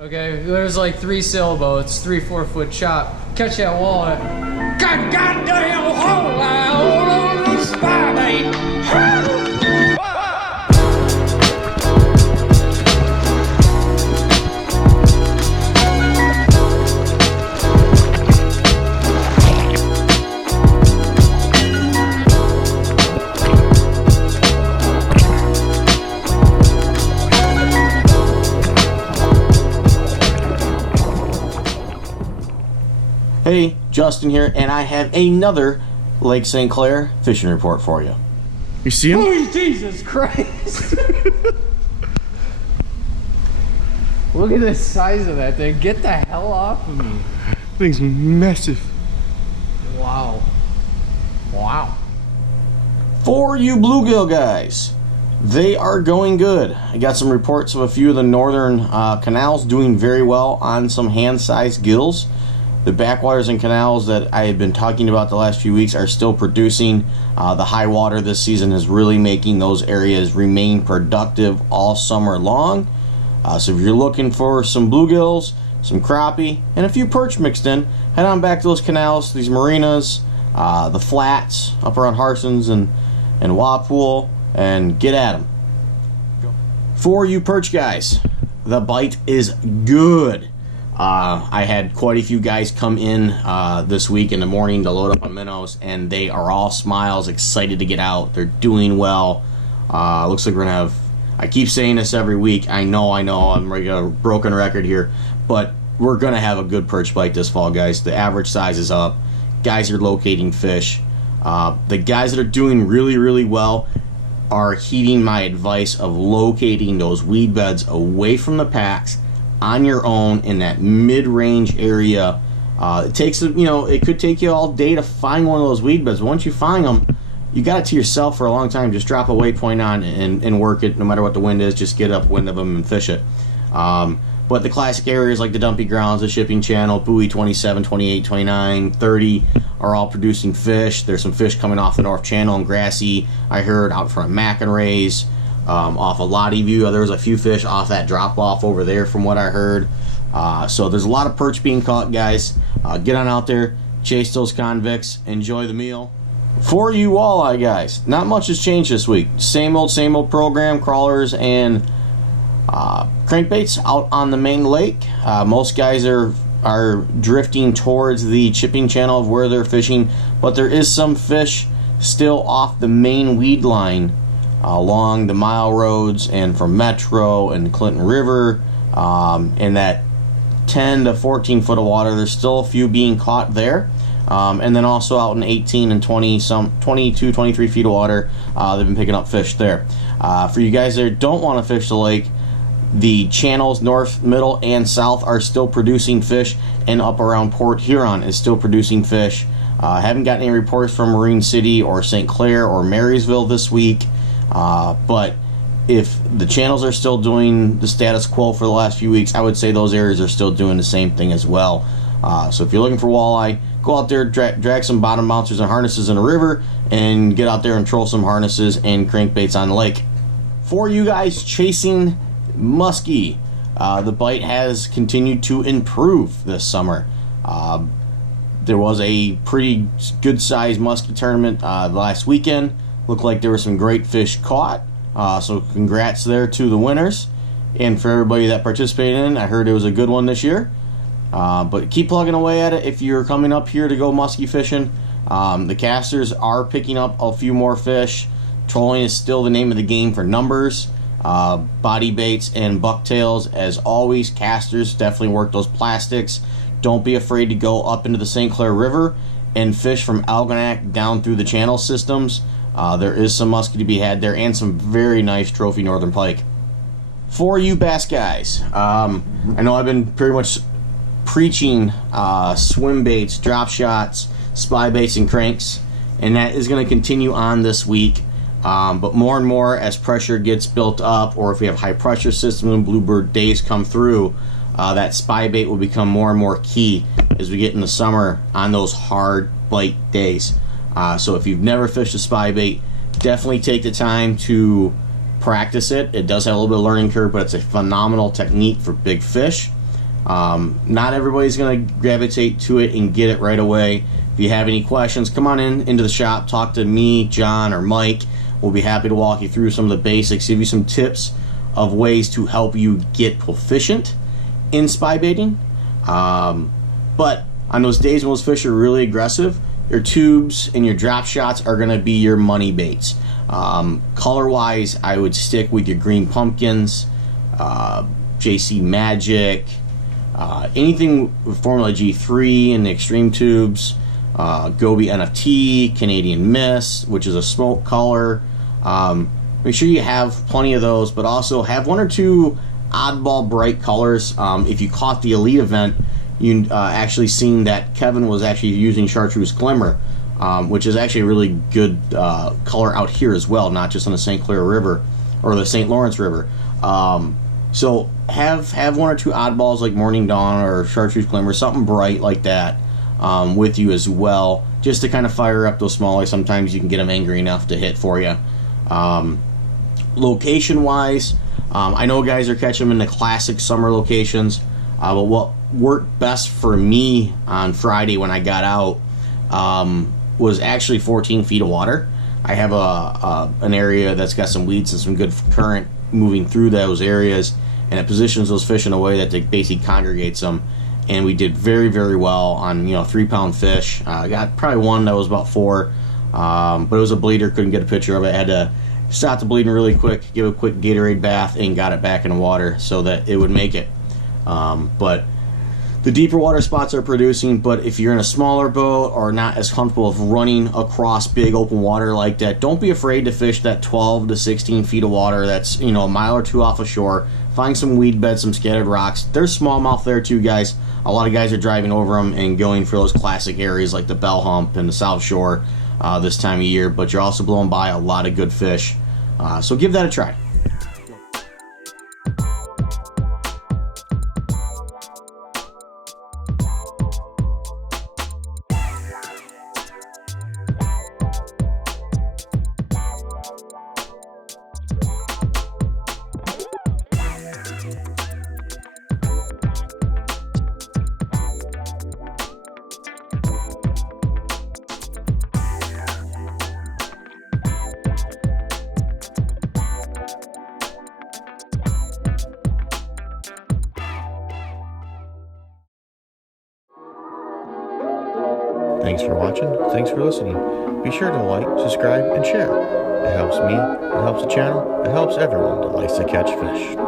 Okay, there's like 3 sailboats, 3-4 foot chop. Catch that walleye. God goddamn walleye all on the spy bait. Hey, Justin here, and I have another Lake St. Clair fishing report for you. You see him? Oh, Jesus Christ! Look at the size of that thing. Get the hell off of me. Thing's massive. Wow. Wow. For you bluegill guys, they are going good. I got some reports of a few of the northern canals doing very well on some hand-sized gills. The backwaters and canals that I have been talking about the last few weeks are still producing. The high water this season is really making those areas remain productive all summer long. So if you're looking for some bluegills, some crappie, and a few perch mixed in, head on back to those canals, these marinas, the flats up around Harson's and Wapool, and get at them. For you perch guys, the bite is good. I had quite a few guys come in this week in the morning to load up on minnows, and they are all smiles, excited to get out. They're doing well. Looks like we're gonna have, I keep saying this every week, I know, I'm like a broken record here, but we're gonna have a good perch bite this fall, guys. The average size is up. Guys are locating fish. The guys that are doing really well are heeding my advice of locating those weed beds away from the packs on your own in that mid-range area. It takes, it could take you all day to find one of those weed beds. Once you find them, you got it to yourself for a long time. Just drop a waypoint on and work it, no matter what the wind is. Just get upwind of them and fish it. But the classic areas like the dumpy grounds, the shipping channel, buoy 27, 28, 29, 30 are all producing fish. There's some fish coming off the North Channel and Grassy. I heard out front of McInrae's. Off of Lottie View, there was a few fish off that drop off over there from what I heard. So there's a lot of perch being caught, guys. Get on out there, chase those convicts, enjoy the meal. For you walleye guys, not much has changed this week. Same old program, crawlers and crankbaits out on the main lake. Most guys are drifting towards the chipping channel of where they're fishing, but there is some fish still off the main weed line along the mile roads and from Metro and Clinton River, in that 10 to 14 foot of water. There's still a few being caught there, and then also out in 18 and 22, 23 feet of water, they've been picking up fish there. For you guys that don't want to fish the lake, the channels north, middle, and south are still producing fish, and up around Port Huron is still producing fish. Haven't gotten any reports from Marine City or St. Clair or Marysville this week. But if the channels are still doing the status quo for the last few weeks, I would say those areas are still doing the same thing as well. So if you're looking for walleye, go out there, drag some bottom bouncers and harnesses in the river, and get out there and troll some harnesses and crankbaits on the lake. For you guys chasing muskie, the bite has continued to improve this summer. There was a pretty good sized muskie tournament last weekend. Looked like there were some great fish caught, so congrats there to the winners. And for everybody that participated in, I heard it was a good one this year. But keep plugging away at it if you're coming up here to go muskie fishing. The casters are picking up a few more fish. Trolling is still the name of the game for numbers. Body baits and bucktails, as always. Casters definitely work those plastics. Don't be afraid to go up into the St. Clair River and fish from Algonac down through the channel systems. There is some muskie to be had there, and some very nice trophy northern pike. For you bass guys, I know I've been pretty much preaching swim baits, drop shots, spy baits, and cranks, and that is going to continue on this week. But more and more as pressure gets built up, or if we have high pressure system and bluebird days come through, that spy bait will become more and more key as we get in the summer on those hard bite days. So if you've never fished a spy bait, definitely take the time to practice it. It does have a little bit of learning curve, but it's a phenomenal technique for big fish. Not everybody's going to gravitate to it and get it right away. If you have any questions, come on into the shop, talk to me, John, or Mike. We'll be happy to walk you through some of the basics, give you some tips of ways to help you get proficient in spy baiting. But on those days when those fish are really aggressive, your tubes and your drop shots are going to be your money baits. Color-wise, I would stick with your green pumpkins, JC Magic, anything with Formula G3 and the extreme tubes, Gobi NFT, Canadian Mist, which is a smoke color. Make sure you have plenty of those, but also have one or two oddball bright colors. If you caught the Elite event, you actually seen that Kevin was actually using Chartreuse Glimmer, which is actually a really good color out here as well, not just on the St. Clair River or the St. Lawrence River. So have one or two oddballs like Morning Dawn or Chartreuse Glimmer, something bright like that, with you as well, just to kind of fire up those smallies. Sometimes you can get them angry enough to hit for you. Location wise, I know guys are catching them in the classic summer locations, but what worked best for me on Friday when I got out was actually 14 feet of water. I have an area that's got some weeds and some good current moving through those areas, and it positions those fish in a way that it basically congregates them. And we did very, very well on 3-pound fish. I got probably one that was about 4, but it was a bleeder. Couldn't get a picture of it. Had to stop the bleeding really quick, give it a quick Gatorade bath, and got it back in the water so that it would make it. But the deeper water spots are producing, but if you're in a smaller boat or not as comfortable of running across big open water like that, don't be afraid to fish that 12 to 16 feet of water that's a mile or two off of shore. Find some weed beds, some scattered rocks. There's smallmouth there too, guys. A lot of guys are driving over them and going for those classic areas like the Bell Hump and the South Shore this time of year, but you're also blowing by a lot of good fish. So give that a try. Thanks for watching. Thanks for listening. Be sure to like, subscribe, and share. It helps me, it helps the channel, it helps everyone that likes to catch fish.